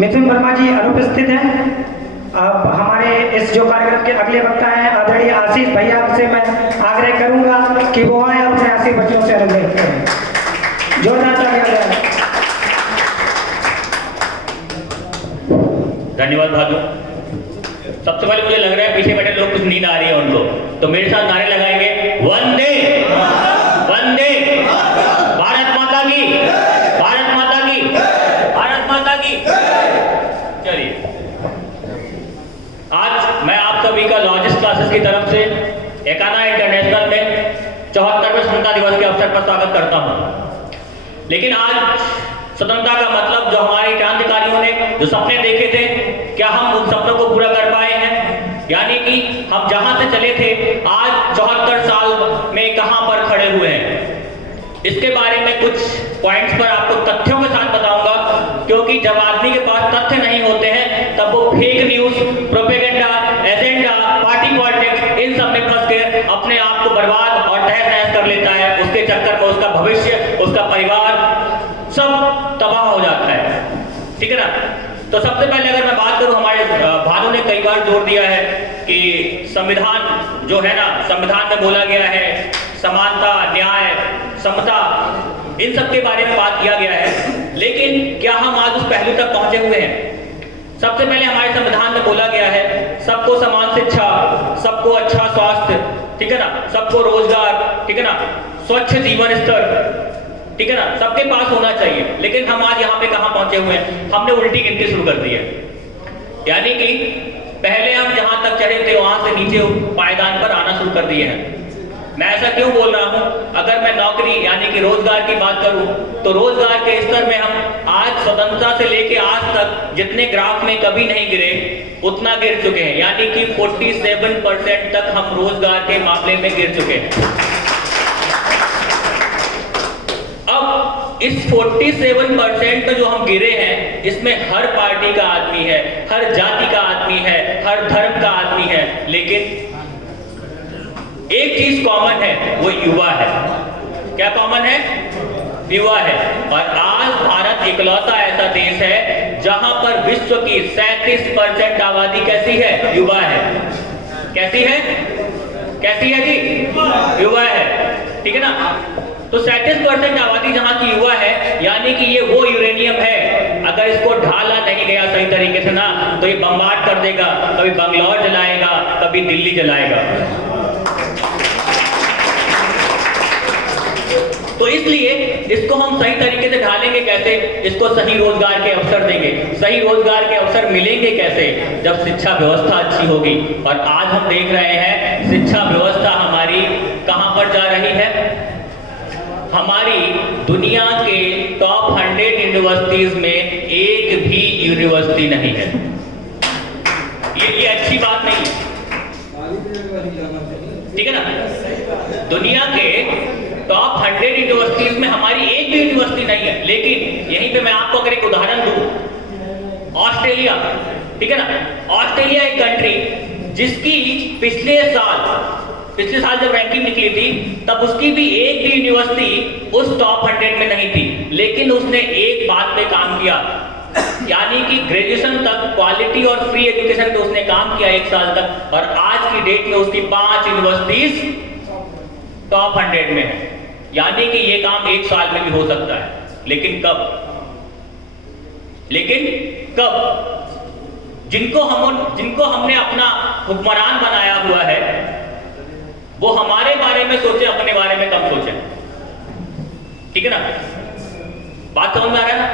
मिथुन वर्मा जी अनुपस्थित हैं। अब हमारे इस जो कार्यक्रम के अगले वक्ता हैं आदरणीय आशीष भैया से मैं आग्रह करूंगा कि वो आए और अपने आशीष बच्चों से अनुरोध करें। जोरदार तालियां बजाएं। धन्यवाद भानु। सबसे पहले मुझे लग रहा है पीछे बैठे लोग कुछ नींद आ रही है उनको, तो मेरे साथ नारे लगाएंगे, वंदे वंदे भारत माता की, भारत माता की, भारत माता की। चलिए, आज मैं आप सभी का लॉजिस्ट क्लासेस की तरफ से एकाना इंटरनेशनल में 74वें स्वतंत्रता दिवस के अवसर पर स्वागत करता हूं। लेकिन आज स्वतंत्रता का मतलब जो हमारे क्रांतिकारियों ने जो सपने देखे थे, क्या हम उन सपनों को पूरा कर पाए हैं? यानी कि हम जहां से चले थे आज 74 साल में कहां पर खड़े हुए हैं, इसके बारे में कुछ पॉइंट्स पर आपको तथ्यों के साथ बताऊंगा। क्योंकि जब आदमी के पास तथ्य नहीं होते हैं तब वो fake news, propaganda, agenda, party politics, इन सब में फंस के अपने आप को बर्बाद और तहस नहस कर लेता है। उसके चक्कर में उसका भविष्य, उसका परिवार सब तबाह हो जाता है। ठीक है ना? तो सबसे पहले अगर मैं बात करूं, हमारे भानु ने कई बार जोर दिया है कि संविधान जो है ना, संविधान में बोला गया है समानता, न्याय, समता, इन सब के बारे में बात किया गया है। लेकिन क्या हम आज उस पहलू तक पहुंचे हुए हैं? सबसे पहले हमारे संविधान में बोला गया है सबको समान शिक्षा, सबको अच्छा स्वास्थ्य, ठीक है ना, सबको रोजगार, ठीक है ना, स्वच्छ जीवन स्तर, ठीक है ना, सबके पास होना चाहिए। लेकिन हम आज यहाँ पे कहाँ पहुंचे हुए हैं? हमने उल्टी गिनती शुरू कर दी है। यानी कि पहले हम जहां तक चढ़े थे वहां से नीचे पायदान पर आना शुरू कर दिए हैं। मैं ऐसा क्यों बोल रहा हूं? अगर मैं नौकरी यानी कि रोजगार की बात करूं तो रोजगार के स्तर में हम आज स्वतंत्रता से लेके आज तक जितने ग्राफ में कभी नहीं गिरे उतना गिर चुके हैं। यानी कि 47% तक हम रोजगार के मामले में गिर चुके हैं। अब इस 47% में जो हम गिरे हैं, इसमें हर पार्टी का आदमी है, हर जाति का आदमी है, हर धर्म का आदमी है, लेकिन एक चीज कॉमन है, वो युवा है। क्या कॉमन है? युवा है। और आज भारत इकलौता ऐसा देश है जहां पर विश्व की 37% आबादी कैसी है? युवा है। कैसी है? कैसी है जी? युवा है। ठीक है ना? तो 37% आबादी जहां की युवा है, यानी कि ये वो यूरेनियम है, अगर इसको ढाला नहीं गया सही तरीके से ना, तो ये बम्बार्ड कर देगा, कभी बंगलौर जलाएगा, कभी दिल्ली जलाएगा। तो इसलिए इसको हम सही तरीके से ढालेंगे कैसे? इसको सही रोजगार के अवसर देंगे। सही रोजगार के अवसर मिलेंगे कैसे? जब शिक्षा व्यवस्था अच्छी होगी। और आज हम देख रहे हैं शिक्षा व्यवस्था हमारी कहां पर जा रही है। हमारी दुनिया के टॉप 100 यूनिवर्सिटीज में एक भी यूनिवर्सिटी नहीं है। ये अच्छी बात नहीं है, ठीक है ना? दुनिया के टॉप 100 यूनिवर्सिटीज में हमारी एक भी यूनिवर्सिटी नहीं है। लेकिन यहीं पे मैं आपको अगर एक उदाहरण दूं, ऑस्ट्रेलिया, ठीक है ना, ऑस्ट्रेलिया एक कंट्री जिसकी पिछले साल जब रैंकिंग निकली थी तब उसकी भी एक भी यूनिवर्सिटी उस टॉप 100 में नहीं थी। लेकिन उसने एक बात पे काम किया, यानी कि ग्रेजुएशन तक क्वालिटी और फ्री एजुकेशन पे उसने काम किया 1 साल तक। और आज की डेट में उसकी 5 यूनिवर्सिटीज टॉप 100 में है। यानी कि ये काम 1 साल में भी हो सकता है। लेकिन कब? जिनको हमने अपना हुक्मरान बनाया हुआ है वो हमारे बारे में सोचे, अपने बारे में कम सोचे। ठीक है ना? बात समझ में आ रहा है ना?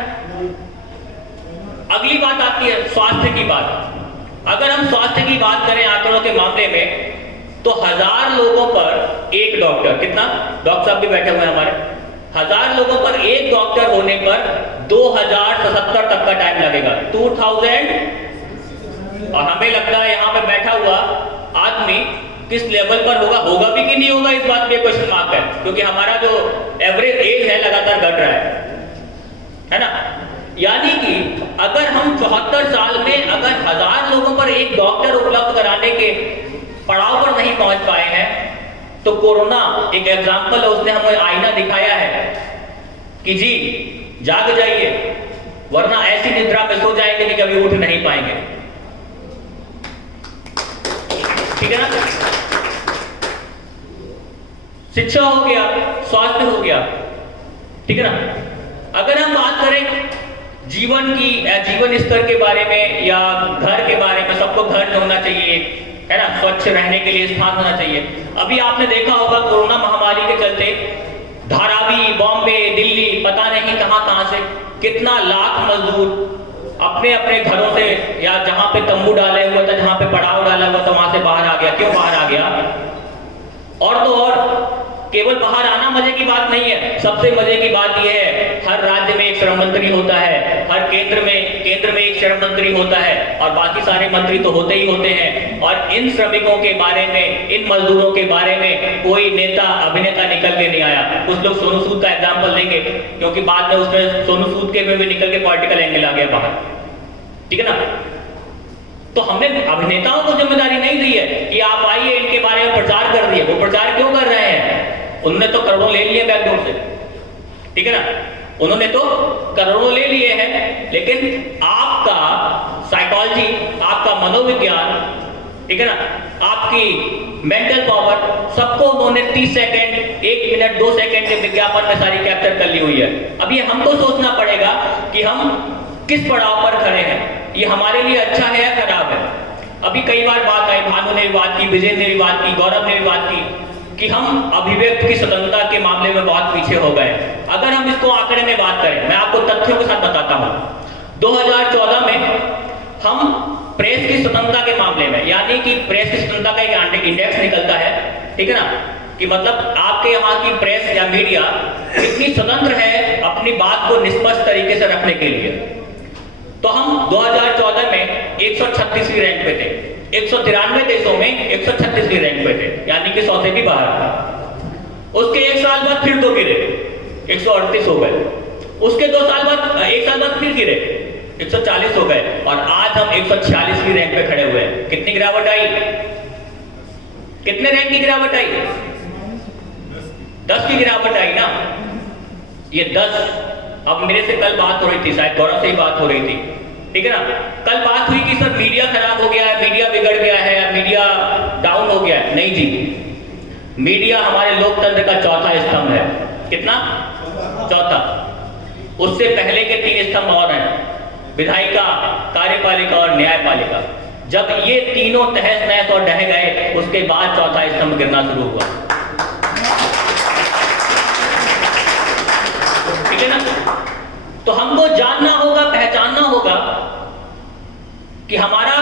अगली बात आती है स्वास्थ्य की बात। अगर हम स्वास्थ्य की बात करें आंकड़ों के मामले में, तो 1000 लोगों पर एक डॉक्टर, कितना? डॉक्टर साहब भी बैठे हुए हैं हमारे, 1000 लोगों पर एक डॉक्टर होने पर 2077 तक का टाइम लगेगा। 2000। और हमें लगता है यहां पे बैठा हुआ आदमी किस लेवल पर होगा भी कि नहीं होगा, इस बात पे क्वेश्चन मार्क है। क्योंकि हमारा जो एवरेज एज है लगातार घट रहा है ना? यानी कि अगर हम 74 साल में अगर 1000 लोगों पर एक डॉक्टर उपलब्ध कराने के पड़ाव पर नहीं पहुंच पाए हैं, तो कोरोना एक एग्जाम्पल है। उसने हमें आईना दिखाया है कि जी जाग जाइए, वरना ऐसी निद्रा में सो जाएंगे कि कभी उठ नहीं पाएंगे। ठीक है ना? शिक्षा हो गया, स्वास्थ्य हो गया, ठीक है ना? अगर हम बात करें जीवन की, जीवन स्तर के बारे में या घर के बारे में, सबको घर होना चाहिए, है ना, स्वच्छ रहने के लिए स्थान होना चाहिए। अभी आपने देखा होगा कोरोना महामारी के चलते धारावी, बॉम्बे, दिल्ली, पता नहीं कहां से कितना लाख मजदूर अपने अपने घरों से या जहां पे तंबू डाले हुआ था, जहां पे पड़ाव डाला हुआ था, वहां से बाहर आ गया। क्यों बाहर आ गया? और तो और केवल बाहर आना मजे की बात नहीं है, सबसे मजे की बात यह है हर राज्य में एक श्रम मंत्री होता है, हर केंद्र में एक श्रम मंत्री होता है, और बाकी सारे मंत्री तो होते ही होते हैं। और इन श्रमिकों के बारे में, इन मजदूरों के बारे में कोई नेता अभिनेता निकल के नहीं आया। कुछ लोग सोनू सूद का एग्जाम्पल लेंगे, क्योंकि बाद में उसमें सोनू सूद के में भी निकल के पॉलिटिकल एंगल आ गया बाहर, ठीक है ना? तो हमने अभिनेताओं को जिम्मेदारी नहीं दी है कि आप आइए इनके बारे में प्रचार कर दिए। वो प्रचार क्यों कर रहे हैं? उन्होंने तो करोड़ों ले लिए बैकडोर से, ठीक है ना? उन्होंने तो करोड़ों ले लिए हैं, लेकिन आपका साइकोलॉजी, आपका मनोविज्ञान, ठीक है ना, आपकी मेंटल पावर, सबको उन्होंने 30 सेकंड, 1 मिनट, 2 सेकंड के विज्ञापन में सारी कैप्चर कर ली हुई है। अब ये हमको सोचना पड़ेगा कि हम किस पड़ाव पर खड़े हैं, ये हमारे लिए अच्छा है या खराब है। अभी कई बार बात आई, भानु ने भी बात की, विजय ने भी बात की, गौरव ने भी बात की कि हम अभिव्यक्ति की स्वतंत्रता के मामले में बहुत पीछे हो गए। अगर हम इसको आंकड़े में बात करें, मैं आपको तथ्यों के साथ बताता हूं। 2014 में हम प्रेस की स्वतंत्रता के मामले में, यानी कि प्रेस की स्वतंत्रता का एक इंडेक्स निकलता है, ठीक है ना, कि मतलब आपके यहाँ की प्रेस या मीडिया कितनी स्वतंत्र है अपनी बात को निष्पक्ष तरीके से रखने के लिए। तो हम 2014 में 136वीं रैंक पे थे। 193 देशों में 136वीं रैंक पे थे, यानी कि 100 से भी बाहर। उसके एक साल बाद फिर 2 गिरे, 138 हो गए। उसके 2 साल बाद, 1 साल बाद फिर गिरे, 140 हो गए, और आज हम 146वीं रैंक पे खड़े हुए हैं। कितनी गिरावट आई? कितने रैंक की गिरावट आई? 10 की गिरावट आई ना। ये 10, अब मेरे से कल बात हो रही थी, शायद गौरव से ही बात हो रही थी, ठीक है ना? कल बात हुई कि सर मीडिया खराब हो गया है, मीडिया बिगड़ गया है, मीडिया डाउन हो गया है। नहीं जी, मीडिया हमारे लोकतंत्र का चौथा स्तंभ है। कितना? चौथा। उससे पहले के 3 स्तंभ और हैं, विधायिका, कार्यपालिका और न्यायपालिका। जब ये तीनों तहस नहस और ढह गए, उसके बाद चौथा स्तंभ गिरना शुरू हुआ, ठीक है ना? तो हमको जानना होगा, पहचानना होगा कि हमारा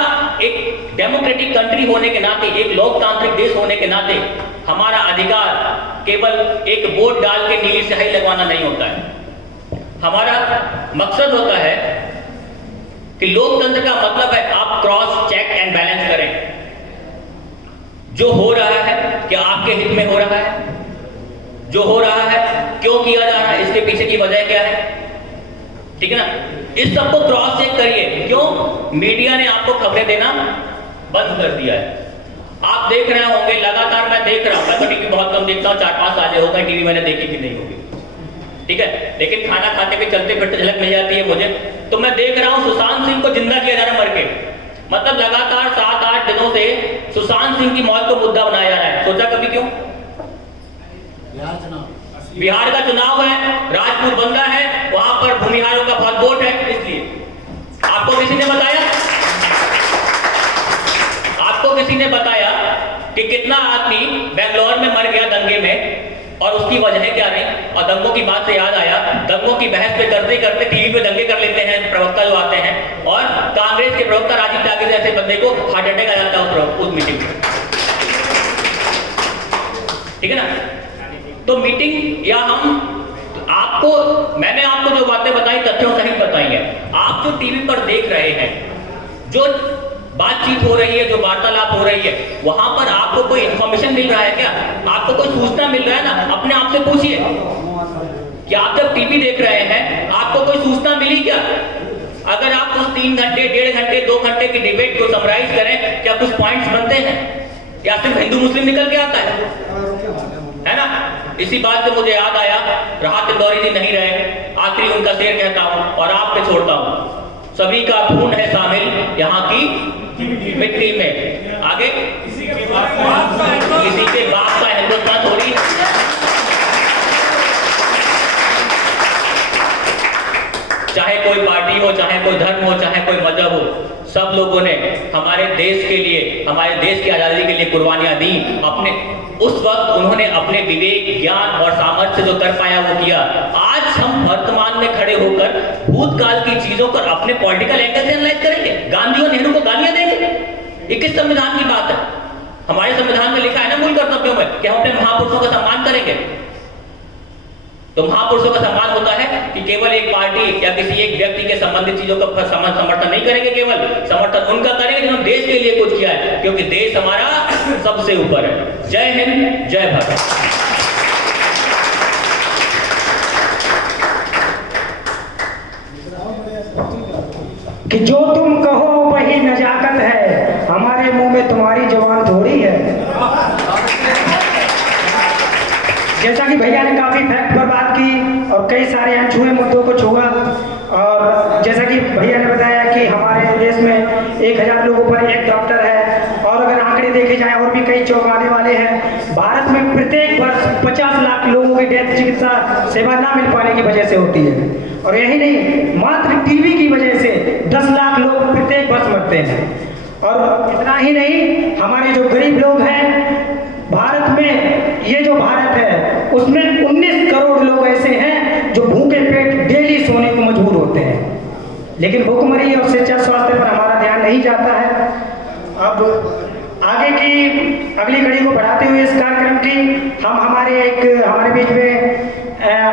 एक डेमोक्रेटिक कंट्री होने के नाते, एक लोकतांत्रिक देश होने के नाते, हमारा अधिकार केवल एक वोट डाल के नीली स्याही लगवाना नहीं होता है। हमारा मकसद होता है कि लोकतंत्र का मतलब है आप क्रॉस चेक एंड बैलेंस करें। जो हो रहा है क्या आपके हित में हो रहा है? जो हो रहा है क्यों किया जा रहा है, इसके पीछे की वजह क्या है, ठीक है ना? इस सबको क्रॉस चेक करिए। क्यों? मीडिया ने आपको खबरें देना बंद कर दिया है। आप देख रहे होंगे, लगातार मैं देख रहा हूं, मैं तो टीवी बहुत कम देखता हूं, 4-5 साल हो गए टीवी मैंने देखी भी नहीं होगी, ठीक है, लेकिन खाना खाते हुए चलते फिरते झलक मिल जाती है मुझे। तो मैं देख रहा हूं सुशांत सिंह को जिंदा किया जा रहा है मर के, मतलब लगातार 7-8 दिनों से सुशांत सिंह की मौत को मुद्दा बनाया जा रहा है। सोचा कभी क्यों? बिहार का चुनाव है, राजपूत बंदा है, वहां पर भूमिहारों का बहुत वोट है, इसलिए। आपको किसी ने बताया? आपको किसी ने बताया कि कितना आदमी बेंगलोर में मर गया दंगे में, और उसकी वजह क्या रही? और दंगों की बात से याद आया, दंगों की बहस पे करते करते टीवी पे दंगे कर लेते हैं प्रवक्ता जो आते हैं, और कांग्रेस के प्रवक्ता राजीव त्यागी जैसे बंदे को हार्ट अटैक आ जाता है उस मीटिंग में, ठीक है ना? तो मीटिंग या हम आपको, मैंने आपको जो बातें बताई तथ्यों सहित बताई है। आप जो टीवी पर देख रहे हैं, जो बातचीत हो रही है, जो वार्तालाप हो रही है, वहां पर आपको कोई इंफॉर्मेशन मिल रहा है क्या? आपको कोई सूचना मिल रहा है ना? अपने आप से पूछिए कि आप जब टीवी देख रहे हैं आपको कोई सूचना मिली क्या? अगर आप उस 3 घंटे, 1.5 घंटे, 2 घंटे की डिबेट को समराइज करें, क्या कुछ पॉइंट्स बनते हैं या सिर्फ हिंदू मुस्लिम निकल के आता है ना? इसी बात से मुझे याद आया, राहत इंदौरी जी नहीं रहे, आखिरी उनका शेर कहता हूं और आप पे छोड़ता हूं। सभी का खून है शामिल यहाँ की मिट्टी में, आगे किसी के बाप का हिंदुस्तान थोड़ी। चाहे कोई पार्टी हो, चाहे कोई धर्म हो, चाहे कोई मजहब हो, सब लोगों ने हमारे देश के लिए, हमारे देश की आजादी के लिए कुर्बानियां दी। अपने उस वक्त उन्होंने अपने विवेक, ज्ञान और सामर्थ्य जो कर पाया वो किया। आज हम वर्तमान में खड़े होकर भूतकाल की चीजों पर अपने पॉलिटिकल एंगल से एनालाइज करेंगे, गांधी और नेहरू को गालियां देंगे? ये किस संविधान की बात है? हमारे संविधान में लिखा है ना मूल कर्तव्यों में कि हम अपने महापुरुषों का सम्मान करेंगे। तो महापुरुषों का सम्मान होता है कि केवल एक पार्टी या किसी एक व्यक्ति के संबंधित चीजों का समर्थन नहीं करेंगे, केवल समर्थन उनका करेंगे जिन्होंने देश के लिए कुछ किया है, क्योंकि देश हमारा सबसे ऊपर है। जय हिंद, जय भारत। कि जो तुम कहो वही नजाकत है, हमारे मुंह में तुम्हारी जबान थोड़ी है। जैसा कि भैया ने काफी फैक्ट पर बात की और कई सारे अनछुए मुद्दों को छुआ, और जैसा कि भैया ने बताया कि हमारे देश में 1000 लोगों पर एक डॉक्टर है, और अगर आंकड़े देखे जाएं और भी कई चौंकाने वाले हैं। भारत में प्रत्येक वर्ष 50 लाख लोगों की डेथ चिकित्सा सेवा ना मिल पाने की वजह से होती है। और यही नहीं, मात्र टीबी की वजह से 10 लाख लोग प्रत्येक वर्ष मरते हैं। और इतना ही नहीं, हमारे जो गरीब लोग हैं भारत में, ये जो भारत है उसमें 19 करोड़ लोग ऐसे हैं जो भूखे पेट डेली सोने को मजबूर होते हैं। लेकिन भूखमरी और शिक्षा स्वास्थ्य पर हमारा ध्यान नहीं जाता है। अब आगे की अगली कड़ी को बढ़ाते हुए इस कार्यक्रम की हमारे बीच में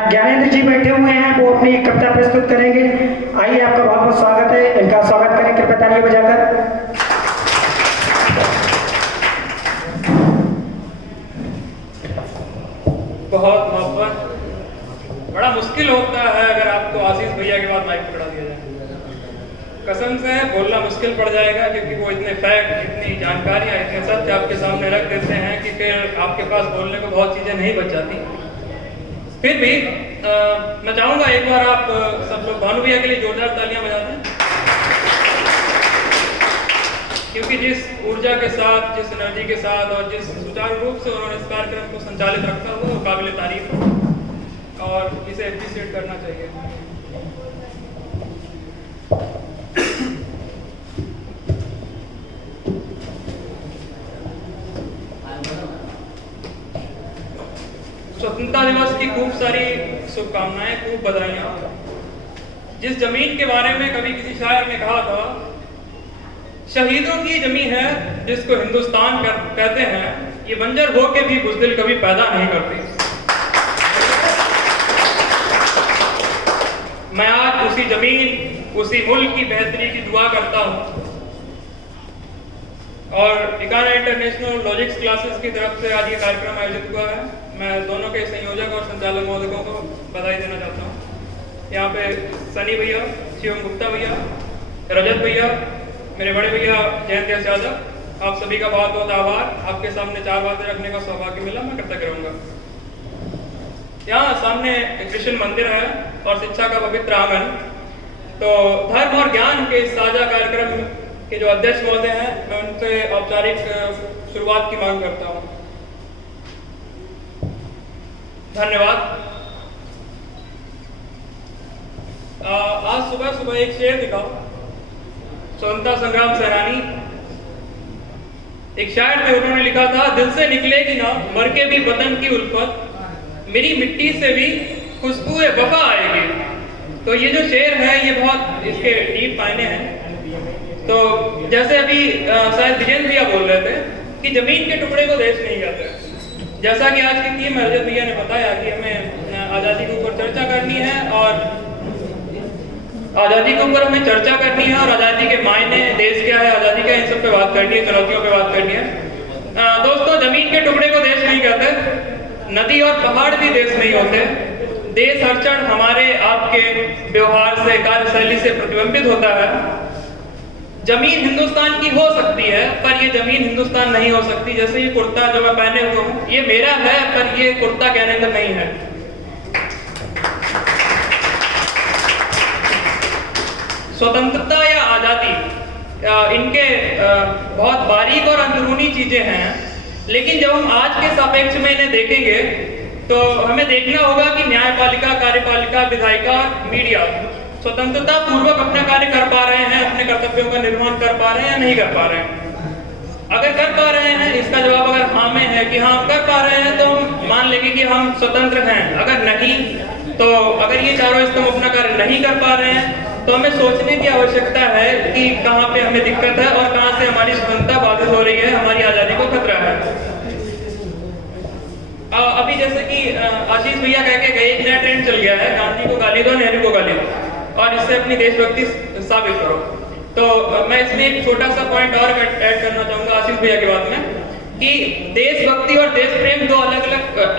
ज्ञानेंद्र जी बैठे हुए हैं, वो अपनी कविता प्रस्तुत करेंगे। आइए, आपका बहुत बहुत स्वागत है, इनका स्वागत करें कृपया तालियां बजाकर। बहुत मोहब्बत, बड़ा मुश्किल होता है अगर आपको आशीष भैया के बाद माइक पकड़ा दिया जाए। कसम से बोलना मुश्किल पड़ जाएगा, क्योंकि वो इतने फैक्ट, इतनी जानकारियाँ, इतने सत्य आपके सामने रख देते हैं कि फिर आपके पास बोलने को बहुत चीज़ें नहीं बच जाती। फिर भी मैं चाहूँगा एक बार आप सब लोग भानु भैया के लिए जोरदार तालियां बजा दें, क्योंकि जिस ऊर्जा के साथ, जिस एनर्जी के साथ और जिस सुचारू रूप से उन्होंने इस कार्यक्रम को संचालित रखा वो काबिल तारीफ है और इसे एप्रिशिएट करना चाहिए। स्वतंत्रता दिवस की खूब सारी शुभकामनाएं, खूब बधाइयां। जिस जमीन के बारे में कभी किसी शायर ने कहा था, शहीदों की जमीन है जिसको हिंदुस्तान कहते हैं, ये बंजर हो के भी बुज़दिल कभी पैदा नहीं करती। मैं आज उसी जमीन, उसी मुल्क की बेहतरी की दुआ करता हूँ। और इकाना इंटरनेशनल लॉजिक्स क्लासेस की तरफ से आज ये कार्यक्रम आयोजित हुआ है। मैं दोनों के संयोजक और संचालक महोदयों को बधाई देना चाहता हूँ। यहाँ पे सनी भैया, शिवम गुप्ता भैया, रजत भैया, मेरे बड़े भैया जयंत यादव, आप सभी का बहुत बहुत आभार। आपके सामने 4 बातें रखने का सौभाग्य मिला, मैं कृतज्ञ रहूँगा। यहाँ सामने कृष्ण मंदिर है और शिक्षा का पवित्र आंगन। तो धर्म और ज्ञान के इस साझा कार्यक्रम के जो अध्यक्ष महोदय हैं, मैं उनसे औपचारिक शुरुआत की मांग करता हूँ। धन्यवाद। आज सुबह एक शेर दिखा, स्वतंत्रता संग्राम सेनानी एक शायर थे, उन्होंने लिखा था, दिल से निकलेगी ना मर के भी वतन की उल्फत, मेरी मिट्टी से भी खुशबू वफा आएगी। तो ये जो शेर है ये बहुत इसके डीप मायने हैं। तो जैसे अभी शायद विजेंद्र भैया बोल रहे थे कि जमीन के टुकड़े को देश नहीं कहते। जैसा कि आज की थीम रजत भैया ने बताया कि हमें आज़ादी के ऊपर चर्चा करनी है और आज़ादी के ऊपर हमें चर्चा करनी है और आज़ादी के मायने, देश क्या है, आज़ादी क्या है, इन सब पे बात करनी है, चुनौतियों पे बात करनी है। दोस्तों, जमीन के टुकड़े को देश नहीं कहते, नदी और पहाड़ भी देश नहीं होते। देश हर क्षण हमारे आपके व्यवहार से, कार्यशैली से प्रतिबिंबित होता है। जमीन हिंदुस्तान की हो सकती है पर ये जमीन हिंदुस्तान नहीं हो सकती। जैसे ये कुर्ता जो मैं पहने हुआ हूँ, ये मेरा है पर ये कुर्ता कहने का नहीं है। स्वतंत्रता या आज़ादी इनके बहुत बारीक और अंदरूनी चीजें हैं, लेकिन जब हम आज के सापेक्ष में इन्हें देखेंगे तो हमें देखना होगा कि न्यायपालिका, कार्यपालिका, विधायिका, मीडिया स्वतंत्रता पूर्वक अपना कार्य कर पा रहे हैं, अपने कर्तव्यों का निर्वहन कर पा रहे हैं या नहीं कर पा रहे हैं। अगर कर पा रहे हैं, इसका जवाब अगर हाँ में है कि हाँ हम कर पा रहे हैं, तो हम मान लेंगे कि हम स्वतंत्र हैं। अगर नहीं, तो अगर ये चारों स्तंभ अपना कार्य नहीं कर पा रहे हैं, तो हमें सोचने की आवश्यकता है कि कहाँ पे हमें दिक्कत है और कहाँ से हमारी स्वतंत्रता बाधित हो रही है, हमारी आजादी को खतरा है। अभी जैसे कि आशीष भैया कह के गए, एक नया ट्रेंड चल गया है, गांधी को गाली दो, नेहरू को गाली दो और इससे अपनी देशभक्ति साबित करो। तो मैं इसमें एक छोटा सा पॉइंट और ऐड करना चाहूंगा आशीष भैया की बात में, कि देशभक्ति और देश प्रेम दो अलग अलग